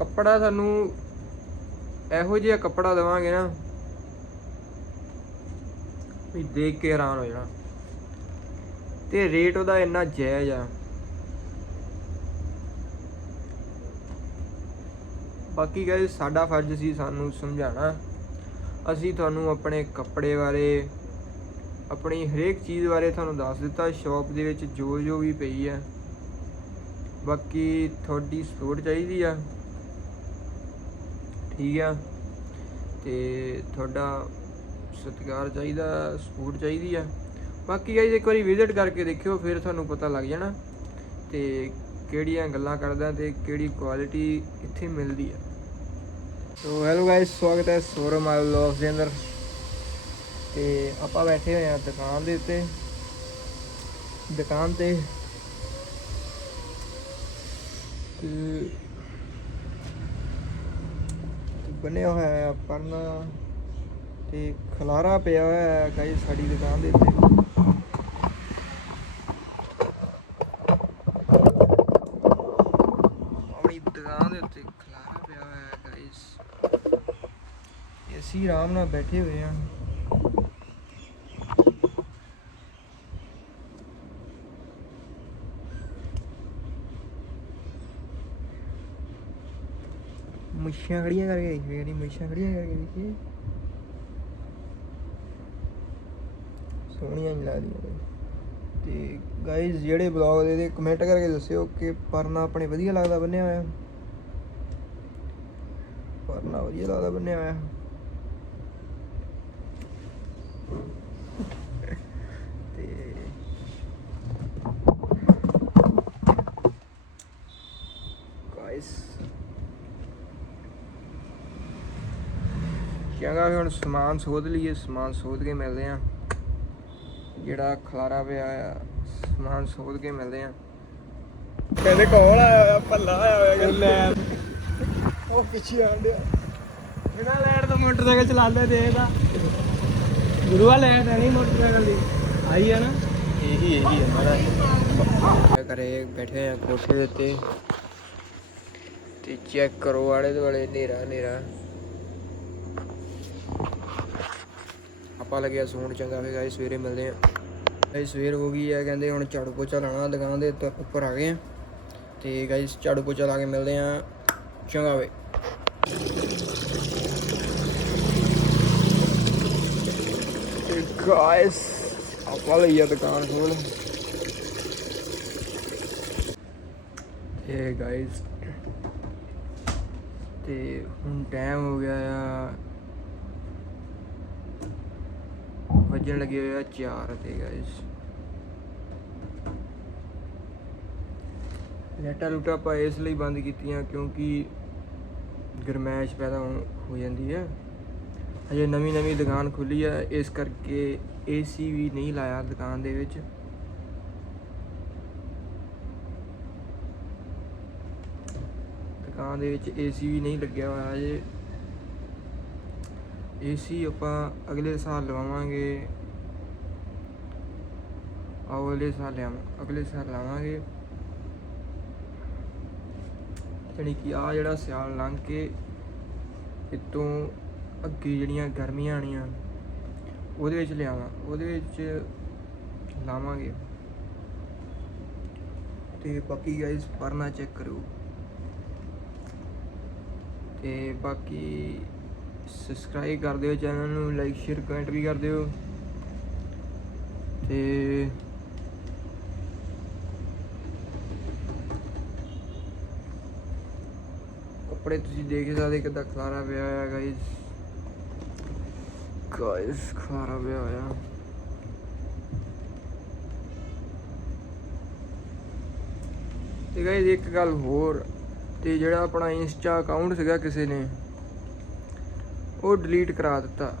ਕੱਪੜਾ ਸਾਨੂੰ ਇਹੋ ਜਿਹਾ ਕੱਪੜਾ ਦਵਾਂਗੇ ਨਾ ਵੀ ਦੇਖ ਕੇ ਹੈਰਾਨ ਹੋ ਜਾਣਾ। ਤੇ ਰੇਟ ਉਹਦਾ ਇੰਨਾ ਜਾਇਜ਼ ਆ। ਬਾਕੀ ਗਾਇਸ ਸਾਡਾ ਫਰਜ਼ ਸੀ ਸਾਨੂੰ ਸਮਝਾਉਣਾ। ਅਸੀਂ ਤੁਹਾਨੂੰ ਆਪਣੇ ਕੱਪੜੇ ਬਾਰੇ, ਆਪਣੀ ਹਰੇਕ ਚੀਜ਼ ਬਾਰੇ ਤੁਹਾਨੂੰ ਦੱਸ ਦਿੱਤਾ। ਸ਼ਾਪ ਦੇ ਵਿੱਚ ਜੋ ਜੋ ਵੀ ਪਈ ਹੈ ਬਾਕੀ ਤੁਹਾਡੀ ਸਪੋਰਟ ਚਾਹੀਦੀ ਆ। ਠੀਕ ਆ। ਤੇ ਤੁਹਾਡਾ ਸਤਿਕਾਰ ਚਾਹੀਦਾ, ਸਪੋਰਟ ਚਾਹੀਦੀ ਆ। ਬਾਕੀ ਗਾਇਜ਼ ਇੱਕ ਵਾਰੀ ਵਿਜ਼ਿਟ ਕਰਕੇ ਦੇਖਿਓ, ਫਿਰ ਤੁਹਾਨੂੰ ਪਤਾ ਲੱਗ ਜਾਣਾ ਤੇ ਕਿਹੜੀਆਂ ਗੱਲਾਂ ਕਰਦਾ ਤੇ ਕਿਹੜੀ ਕੁਆਲਿਟੀ ਇੱਥੇ ਮਿਲਦੀ ਆ। ਸੋ ਹੈਲੋ ਗਾਇਸ ਸਵਾਗਤ ਹੈ ਸੌਰਵ ਮਾਈ ਵਲੌਗਸ ਦੇ ਅੰਦਰ। ਤੇ ਆਪਾਂ ਬੈਠੇ ਹੋਏ ਆ ਦੁਕਾਨ ਦੇ ਉੱਤੇ। ਦੁਕਾਨ ਤੇ ਤੇ ਬੰਨਿਆ ਹੋਇਆ ਹੈ, ਪਰਨਾ ਤੇ ਖਲਾਰਾ ਪਿਆ ਹੋਇਆ ਹੈ ਗਾਇਸ ਸਾਡੀ ਦੁਕਾਨ ਦੇ ਉੱਤੇ। ਆਪਣੀ ਦੁਕਾਨ ਦੇ ਉੱਤੇ ਖਲਾਰਾ ਪਿਆ ਹੋਇਆ ਹੈ ਅਸੀਂ ਆਰਾਮ ਨਾਲ ਬੈਠੇ ਹੋਏ ਆ ਮੁੱਛਾਂ ਖੜੀਆਂ ਕਰਕੇ ਦੇਖੀਏ ਜਿਹੜੀ ਮੁੱਛਾਂ ਖੜੀਆਂ ਕਰਕੇ ਦੇਖੀਏ। ਸੋਹਣੀਆਂ ਨਹੀਂ ਲੱਗਦੀਆਂ ਤੇ ਗਾਇਜ਼ ਜਿਹੜੇ ਬਲੌਗ ਦੇ ਦੇ ਕਮੈਂਟ ਕਰਕੇ ਦੱਸਿਓ ਕਿ ਪਰਨਾ ਆਪਣੇ ਵਧੀਆ ਲੱਗਦਾ ਬੰਨਿਆ ਹੋਇਆ? ਪਰਨਾ ਵਧੀਆ ਲੱਗਦਾ ਬੰਨਿਆ ਹੋਇਆ ਤੇ ਗਾਇਸ ਚੰਗਾ ਵੀ ਹੁਣ ਸਮਾਨ ਸੋਧ ਲਈਏ ਸਮਾਨ ਸੋਧ ਕੇ ਮਿਲਦੇ ਆ ਜਿਹੜਾ ਖਲਾਰਾ ਪਿਆ ਆ ਸਮਾਨ ਸੋਧ ਕੇ ਮਿਲਦੇ ਆ ਕਹਿੰਦੇ ਕੋਲ ਆਇਆ ਹੋਇਆ? ਪੱਲਾ ਆਇਆ ਹੋਇਆ ਲੈ। ਉਹ ਪਿੱਛੇ ਆਂਡਿਆ ਇਹਨਾਂ ਲੈਟ ਤੋਂ ਮੋਟਰਸਾਈਕਲ ਚਲਾਉਂਦੇ ਦੇਖਦਾ। ਗੁਰੂਆ ਲੈਟ ਨਹੀਂ ਮੋਟਰਸਾਈਕਲ ਦੀ। ਆਈ ਹੈ ਨਾ। ਇਹੀ ਇਹੀ ਹੈ ਮਾਰਾ ਕਰੇ ਬੈਠੇ ਆ ਕੋਠੇ ਦੇ ਉੱਤੇ। ਤੇ ਚੈੱਕ ਕਰੋ ਆਲੇ ਦੁਆਲੇ ਹਨੇਰਾ ਹਨੇਰਾ। ਆਪਾਂ ਲੱਗਿਆ ਸੌਣ, ਚੰਗਾ ਫੇਰ ਗਾਇਸ ਸਵੇਰੇ ਮਿਲਦੇ ਆ। ਗਾਇਸ ਸਵੇਰ ਹੋ ਗਈ ਹੈ ਕਹਿੰਦੇ ਹੁਣ ਝਾੜੂ ਪੋਚਾ ਲਾਣਾ ਦੁਕਾਨ ਦੇ ਉੱਪਰ ਆ ਗਏ ਆ। ਤੇ ਗਾਇਸ ਝਾੜੂ ਪੋਚਾ ਲਾ ਕੇ ਮਿਲਦੇ ਆ, ਚੰਗਾ ਵੇ। ਗਾਇਸ ਆਪਾਂ ਲਈ ਆ ਦੁਕਾਨ ਖੋਲ। ਤੇ ਗਾਇਸ ਤੇ ਹੁਣ ਟਾਈਮ ਹੋ ਗਿਆ ਆ ਵੱਜਣ ਲੱਗੇ ਹੋਏ ਆ ਚਾਰ ਤੇ ਗਾਇਸ ਲੈਟਾ ਲੂਟਾ ਆਪਾਂ ਇਸ ਲਈ ਬੰਦ ਕੀਤੀਆਂ ਕਿਉਂਕਿ ਗਰਮੈਸ਼ ਪੈਦਾ ਹੋ ਹੋ ਜਾਂਦੀ ਹੈ। ਅਜੇ ਨਵੀਂ ਨਵੀਂ ਦੁਕਾਨ ਖੁੱਲੀ ਹੈ ਇਸ ਕਰਕੇ ਏਸੀ ਵੀ ਨਹੀਂ ਲਾਇਆ ਦੁਕਾਨ ਦੇ ਵਿੱਚ। ਦੁਕਾਨ ਦੇ ਵਿੱਚ ਏਸੀ ਵੀ ਨਹੀਂ ਲੱਗਿਆ ਹੋਇਆ ਅਜੇ ਏਸੀ ਆਪਾਂ ਅਗਲੇ ਸਾਲ ਲਵਾਵਾਂਗੇ। ਆਓ ਅਗਲੇ ਸਾਲ ਲਿਆਵਾਂ, ਅਗਲੇ ਸਾਲ ਲਾਵਾਂਗੇ। ਜਾਣੀ ਕਿ ਆ ਜਿਹੜਾ ਸਿਆਲ ਲੰਘ ਕੇ ਇਤੋਂ ਅੱਗੇ ਜਿਹੜੀਆਂ ਗਰਮੀਆਂ ਆਣੀਆਂ ਉਹਦੇ ਵਿੱਚ ਲਿਆਵਾਂ, ਉਹਦੇ ਵਿੱਚ ਲਾਵਾਂਗੇ। ਤੇ ਬਾਕੀ ਗਾਇਸ ਪਰਨਾ ਚੈੱਕ ਕਰੋ ਤੇ ਬਾਕੀ ਸਬਸਕ੍ਰਾਈਬ ਕਰ ਦਿਓ ਚੈਨਲ ਨੂੰ ਲਾਈਕ ਸ਼ੇਅਰ ਕਮੈਂਟ ਵੀ ਕਰ ਦਿਓ। ਤੇ ਕੱਪੜੇ ਤੁਸੀਂ ਦੇਖ ਸਕਦੇ ਕਿੱਦਾਂ ਖਲਾਰਾ ਪਿਆ ਹੋਇਆ ਗਾਇਸ ਗਾਇਸ ਖਲਾਰਾ ਪਿਆ ਹੋਇਆ। ਤੇ ਗਾਇਸ ਇੱਕ ਗੱਲ ਹੋਰ, ਤੇ ਜਿਹੜਾ ਆਪਣਾ ਇੰਸਟਾ ਅਕਾਊਂਟ ਸੀਗਾ ਕਿਸੇ ਨੇ, ਉਹ ਡਿਲੀਟ ਕਰਾ ਦਿੱਤਾ।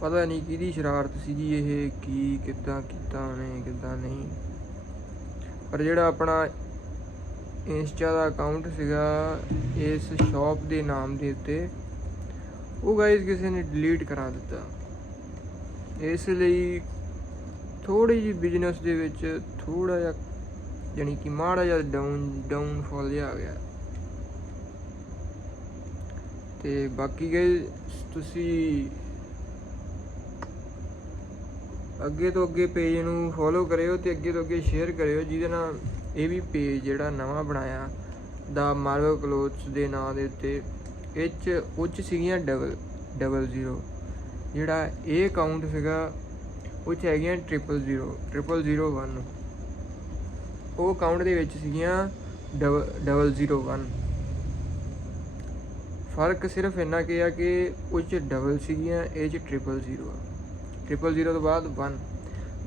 ਪਤਾ ਨਹੀਂ ਕਿਹਦੀ ਸ਼ਰਾਰਤ ਸੀਗੀ ਇਹ, ਕੀ, ਕਿੱਦਾਂ ਕੀਤਾ ਨੇ ਕਿੱਦਾਂ ਨਹੀਂ। ਪਰ ਜਿਹੜਾ ਆਪਣਾ ਇੰਸਟਾ ਦਾ ਅਕਾਊਂਟ ਸੀਗਾ ਇਸ ਸ਼ਾਪ ਦੇ ਨਾਮ ਦੇ ਉੱਤੇ। ਉਹ ਗਾਇਸ ਕਿਸੇ ਨੇ ਡਿਲੀਟ ਕਰਾ ਦਿੱਤਾ। ਇਸ ਲਈ ਥੋੜੀ ਜਿਹੀ ਬਿਜ਼ਨਸ ਦੇ ਵਿੱਚ ਥੋੜਾ ਜਿਹਾ ਜਾਣੀ ਕਿ ਮਾੜਾ ਜਿਹਾ ਡਾਊਨ ਡਾਊਨਫਾਲ ਜਿਹਾ ਆ ਗਿਆ। ਤੇ ਬਾਕੀ ਗਏ ਤੁਸੀਂ ਅੱਗੇ ਤੋਂ ਅੱਗੇ ਪੇਜ ਨੂੰ ਫੋਲੋ ਕਰਿਓ ਤੇ ਅੱਗੇ ਤੋਂ ਅੱਗੇ ਸ਼ੇਅਰ ਕਰਿਓ, ਜਿਹਦੇ ਨਾਲ ਇਹ ਵੀ ਪੇਜ ਜਿਹੜਾ ਨਵਾਂ ਬਣਾਇਆ ਦਾ ਮਾਰਵਲ ਕਲੋਥਸ ਦੇ ਨਾਂ ਦੇ ਉੱਤੇ, ਇਹ 'ਚ ਉੱਚ ਸੀਗੀਆਂ ਡਬਲ ਡਬਲ ਜ਼ੀਰੋ ਜਿਹੜਾ ਇਹ ਅਕਾਊਂਟ ਸੀਗਾ, ਉਹ 'ਚ ਹੈਗੀਆਂ triple zero triple zero one ਉਹ ਅਕਾਊਂਟ ਦੇ ਵਿੱਚ ਸੀਗੀਆਂ ਡਬਲ ਡਬਲ ਜ਼ੀਰੋ ਵਨ ਫ਼ਰਕ ਸਿਰਫ ਇੰਨਾ ਕਿ ਆ ਕਿ ਉਹ 'ਚ ਡਬਲ ਸੀਗੀਆਂ, ਇਹ 'ਚ ਟ੍ਰਿਪਲ ਜ਼ੀਰੋ ਆ। ਟ੍ਰਿਪਲ ਜ਼ੀਰੋ ਤੋਂ ਬਾਅਦ 1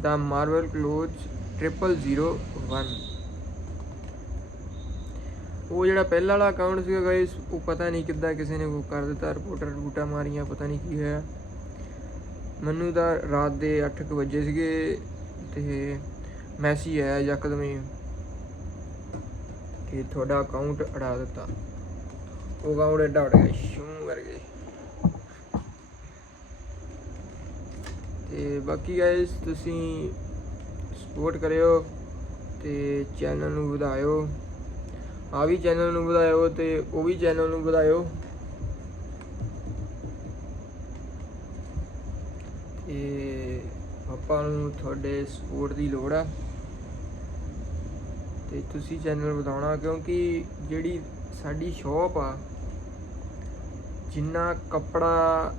ਦਾ ਮਾਰਵਲ ਕਲੋਥਸ ਟ੍ਰਿਪਲ ਜ਼ੀਰੋ 1 ਉਹ ਜਿਹੜਾ ਪਹਿਲਾਂ ਵਾਲਾ ਅਕਾਊਂਟ ਸੀਗਾ ਗਾਇਸ ਉਹ ਪਤਾ ਨਹੀਂ ਕਿੱਦਾਂ ਕਿਸੇ ਨੇ ਉਹ ਕਰ ਦਿੱਤਾ ਰਿਪੋਰਟਰ ਰਿਪੂਟਾਂ ਮਾਰੀਆਂ, ਪਤਾ ਨਹੀਂ ਕੀ ਹੋਇਆ। ਮੈਨੂੰ ਤਾਂ ਰਾਤ ਦੇ 8:00 ਵਜੇ ਸੀਗੇ ਤੇ ਮੈਸੇਜ ਆਇਆ ਯਕਦਮ ਹੀ ਕਿ ਤੁਹਾਡਾ ਅਕਾਊਂਟ ਅੜਾ ਦਿੱਤਾ। ਉਹ ਅਕਾਊਂਟ ਐਡਾ ਉੱਡ ਗਿਆ, ਸ਼ੂ ਕਰਕੇ ਤੇ ਬਾਕੀ ਗਾਇਸ ਤੁਸੀਂ ਸਪੋਰਟ ਕਰਿਓ ਤੇ ਚੈਨਲ ਨੂੰ ਵਧਾਇਓ। ਆ ਵੀ ਚੈਨਲ ਨੂੰ ਵਧਾਇਓ ਤੇ ਉਹ ਵੀ ਚੈਨਲ ਨੂੰ ਵਧਾਇਓ। ਤੇ ਆਪਾਂ ਨੂੰ ਤੁਹਾਡੇ ਸਪੋਰਟ ਦੀ ਲੋੜ ਆ। ਤੇ ਤੁਸੀਂ ਚੈਨਲ ਵਧਾਉਣਾ ਕਿਉਂਕਿ ਜਿਹੜੀ ਸਾਡੀ ਸ਼ਾਪ ਆ, ਜਿੰਨਾ ਕੱਪੜਾ,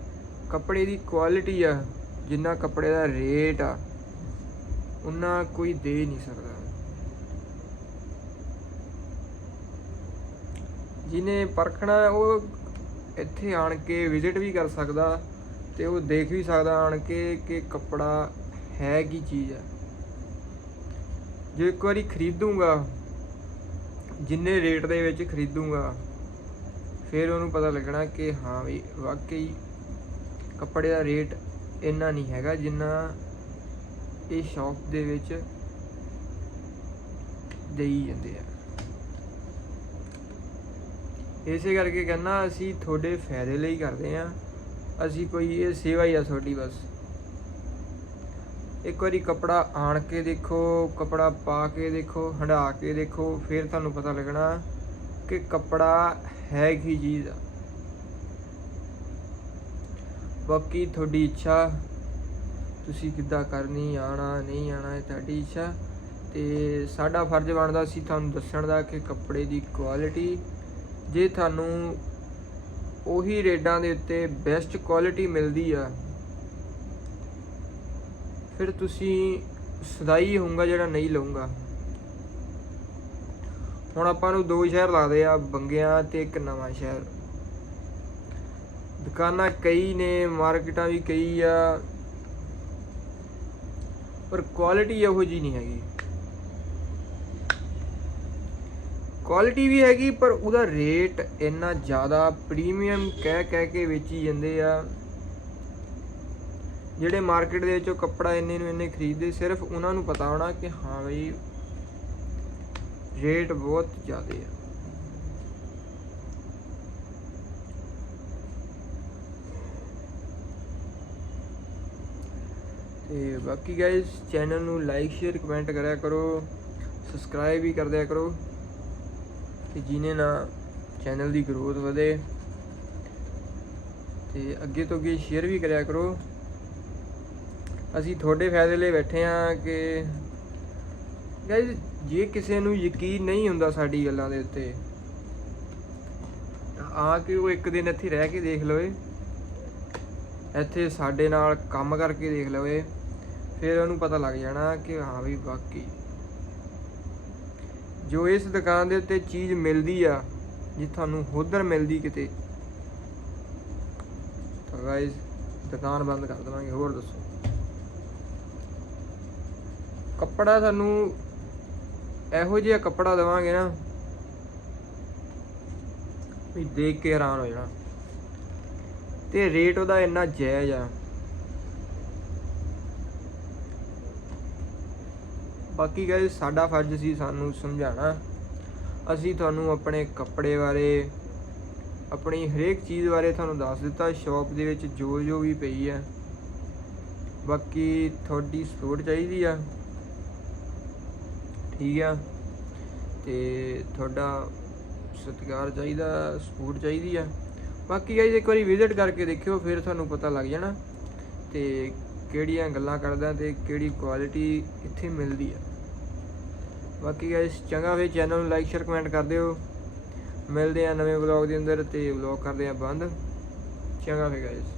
ਕੱਪੜੇ ਦੀ ਕੁਆਲਿਟੀ ਆ, ਜਿੰਨਾ ਕੱਪੜੇ ਦਾ ਰੇਟ ਆ ਉਹਨਾਂ ਕੋਈ ਦੇ ਨਹੀਂ ਸਕਦਾ। ਜਿਹਨੇ ਪਰਖਣਾ ਉਹ ਇੱਥੇ ਆਣ ਕੇ ਵਿਜ਼ਿਟ ਵੀ ਕਰ ਸਕਦਾ ਤੇ ਉਹ ਦੇਖ ਵੀ ਸਕਦਾ ਆਣ ਕੇ ਕਿ ਕੱਪੜਾ ਹੈ ਕੀ ਚੀਜ਼ ਹੈ। ਜੇ ਇੱਕ ਵਾਰੀ ਖਰੀਦੂੰਗਾ, ਜਿੰਨੇ ਰੇਟ ਦੇ ਵਿੱਚ ਖਰੀਦੂੰਗਾ, ਫਿਰ ਉਹਨੂੰ ਪਤਾ ਲੱਗਣਾ ਕਿ ਹਾਂ ਵੀ ਵਾਕਈ ਕੱਪੜੇ ਦਾ ਰੇਟ ਇੰਨਾ ਨਹੀਂ ਹੈਗਾ, ਜਿੰਨਾ ਇਹ ਸ਼ਾਪ ਦੇ ਵਿੱਚ ਦੇਈ ਜਾਂਦੇ ਆ। ਇਸੇ ਕਰਕੇ ਕਹਿੰਦਾ, ਅਸੀਂ ਤੁਹਾਡੇ ਫਾਇਦੇ ਲਈ ਕਰਦੇ ਆ ਅਸੀਂ ਕੋਈ ਇਹ ਸੇਵਾ ਹੀ ਆ ਤੁਹਾਡੀ ਬਸ। ਇੱਕ ਵਾਰੀ ਕਪੜਾ ਆਣ ਕੇ ਦੇਖੋ, ਕਪੜਾ ਪਾ ਕੇ ਦੇਖੋ ਹੰਡਾ ਕੇ ਦੇਖੋ, ਫਿਰ ਤੁਹਾਨੂੰ ਪਤਾ ਲੱਗਣਾ ਕਿ ਕਪੜਾ ਹੈ ਕੀ ਚੀਜ਼ ਆ। ਬਾਕੀ ਤੁਹਾਡੀ ਇੱਛਾ, ਤੁਸੀਂ ਕਿੱਦਾਂ ਕਰਨੀ ਆਣਾ ਨਹੀਂ ਆਣਾ ਇਹ ਤੁਹਾਡੀ ਇੱਛਾ। ਤੇ ਸਾਡਾ ਫਰਜ਼ ਬਣਦਾ ਸੀ ਤੁਹਾਨੂੰ ਦੱਸਣ ਦਾ ਕਿ ਕੱਪੜੇ ਦੀ ਕੁਆਲਿਟੀ ਜੇ ਤੁਹਾਨੂੰ ਉਹੀ ਰੇਟਾਂ ਦੇ ਉੱਤੇ ਬੈਸਟ ਕੁਆਲਿਟੀ ਮਿਲਦੀ ਆ, ਫਿਰ ਤੁਸੀਂ ਸਦਾਈ ਹੋਊਗਾ ਜਿਹੜਾ ਨਹੀਂ ਲਊਗਾ। ਹੁਣ ਆਪਾਂ ਨੂੰ ਦੋ ਸ਼ਹਿਰ ਲੱਗਦੇ ਆ, ਬੰਗਿਆਂ ਤੇ ਇੱਕ ਨਵਾਂ ਸ਼ਹਿਰ। ਦੁਕਾਨਾਂ ਕਈ ਨੇ, ਮਾਰਕੀਟਾਂ ਵੀ ਕਈ ਆ, ਪਰ ਕੁਆਲਿਟੀ ਇਹੋ ਜੀ ਨਹੀਂ ਹੈਗੀ। ਕੁਆਲਿਟੀ ਵੀ ਹੈਗੀ, ਪਰ ਉਹਦਾ ਰੇਟ ਇੰਨਾ ਜ਼ਿਆਦਾ ਪ੍ਰੀਮੀਅਮ ਕਹਿ ਕਹਿ ਕੇ ਵੇਚੀ ਜਾਂਦੇ ਆ। ਜਿਹੜੇ ਮਾਰਕੀਟ ਦੇ ਵਿੱਚੋਂ ਕੱਪੜਾ ਇੰਨੇ ਨੂੰ ਇੰਨੇ ਖਰੀਦਦੇ, ਸਿਰਫ ਉਹਨਾਂ ਨੂੰ ਪਤਾ ਹੋਣਾ ਕਿ ਹਾਂ ਬਈ, ਰੇਟ ਬਹੁਤ ਜ਼ਿਆਦਾ ਆ। ਤੇ ਬਾਕੀ ਗਾਇਸ ਚੈਨਲ ਨੂੰ ਲਾਈਕ ਸ਼ੇਅਰ ਕਮੈਂਟ ਕਰਿਆ ਕਰੋ। ਸਬਸਕ੍ਰਾਈਬ ਵੀ ਕਰ ਦਿਆ ਕਰੋ। ਕਿ ਜਿਹਨੇ ਨਾਲ ਚੈਨਲ ਦੀ ਗਰੋਥ ਵਧੇ ਤੇ ਅੱਗੇ ਤੋਂ ਅੱਗੇ ਸ਼ੇਅਰ ਵੀ ਕਰਿਆ ਕਰੋ। ਅਸੀਂ ਤੁਹਾਡੇ ਫਾਇਦੇ ਲਈ ਬੈਠੇ ਆ ਕਿ ਗਾਇਸ ਜੇ ਕਿਸੇ ਨੂੰ ਯਕੀਨ ਨਹੀਂ ਹੁੰਦਾ ਸਾਡੀ ਗੱਲਾਂ ਦੇ ਉੱਤੇ, ਤਾਂ ਆ ਕੇ ਉਹ ਇੱਕ ਦਿਨ ਇੱਥੇ ਰਹਿ ਕੇ ਦੇਖ ਲਵੇ। ਇੱਥੇ ਸਾਡੇ ਨਾਲ ਕੰਮ ਕਰਕੇ ਦੇਖ ਲਵੇ। ਫਿਰ ਉਹਨੂੰ ਪਤਾ ਲੱਗ ਜਾਣਾ ਕਿ ਹਾਂ ਵੀ ਵਾਕਈ ਜੋ ਇਸ ਦੁਕਾਨ ਦੇ ਉੱਤੇ ਚੀਜ਼ ਮਿਲਦੀ ਆ, ਜੇ ਤੁਹਾਨੂੰ ਉਧਰ ਮਿਲਦੀ ਕਿਤੇ, ਤਾਂ ਗਾਇਸ ਦੁਕਾਨ ਬੰਦ ਕਰ ਦੇਵਾਂਗੇ, ਹੋਰ ਦੱਸੋ। ਕੱਪੜਾ ਤੁਹਾਨੂੰ ਇਹੋ ਜਿਹਾ ਕੱਪੜਾ ਦੇਵਾਂਗੇ ਨਾ, ਵੀ ਦੇਖ ਕੇ ਹੈਰਾਨ ਹੋ ਜਾਣਾ। ਤੇ ਰੇਟ ਉਹਦਾ ਇੰਨਾ ਜਾਇਜ਼ ਆ। ਬਾਕੀ ਗਾਇਸ ਸਾਡਾ ਫਰਜ਼ ਸੀ ਸਾਨੂੰ ਸਮਝਾਉਣਾ। ਅਸੀਂ ਤੁਹਾਨੂੰ ਆਪਣੇ ਕੱਪੜੇ ਬਾਰੇ, ਆਪਣੀ ਹਰੇਕ ਚੀਜ਼ ਬਾਰੇ ਤੁਹਾਨੂੰ ਦੱਸ ਦਿੱਤਾ। ਸ਼ਾਪ ਦੇ ਵਿੱਚ ਜੋ ਜੋ ਵੀ ਪਈ ਹੈ ਬਾਕੀ ਤੁਹਾਡੀ ਸਪੋਰਟ ਚਾਹੀਦੀ ਆ। ਠੀਕ ਆ। ਤੇ ਤੁਹਾਡਾ ਸਤਿਕਾਰ ਚਾਹੀਦਾ ਸਪੋਰਟ ਚਾਹੀਦੀ ਆ। ਬਾਕੀ ਗਾਇਜ਼ ਇੱਕ ਵਾਰੀ ਵਿਜ਼ਿਟ ਕਰਕੇ ਦੇਖਿਓ, ਫਿਰ ਤੁਹਾਨੂੰ ਪਤਾ ਲੱਗ ਜਾਣਾ। ਤੇ ਕਿਹੜੀਆਂ ਗੱਲਾਂ ਕਰਦਾ ਤੇ ਕਿਹੜੀ ਕੁਆਲਿਟੀ ਇੱਥੇ ਮਿਲਦੀ ਆ। ਬਾਕੀ ਗਾਇਜ਼ ਚੰਗਾ ਫੇ ਚੈਨਲ ਨੂੰ ਲਾਈਕ ਸ਼ੇਅਰ ਕਮੈਂਟ ਕਰ ਦਿਓ। ਮਿਲਦੇ ਆ ਨਵੇਂ ਵਲੌਗ ਦੇ ਅੰਦਰ ਤੇ ਵਲੌਗ ਕਰਦੇ ਆ ਬੰਦ। ਚੰਗਾ ਫੇ ਗਾਇਜ਼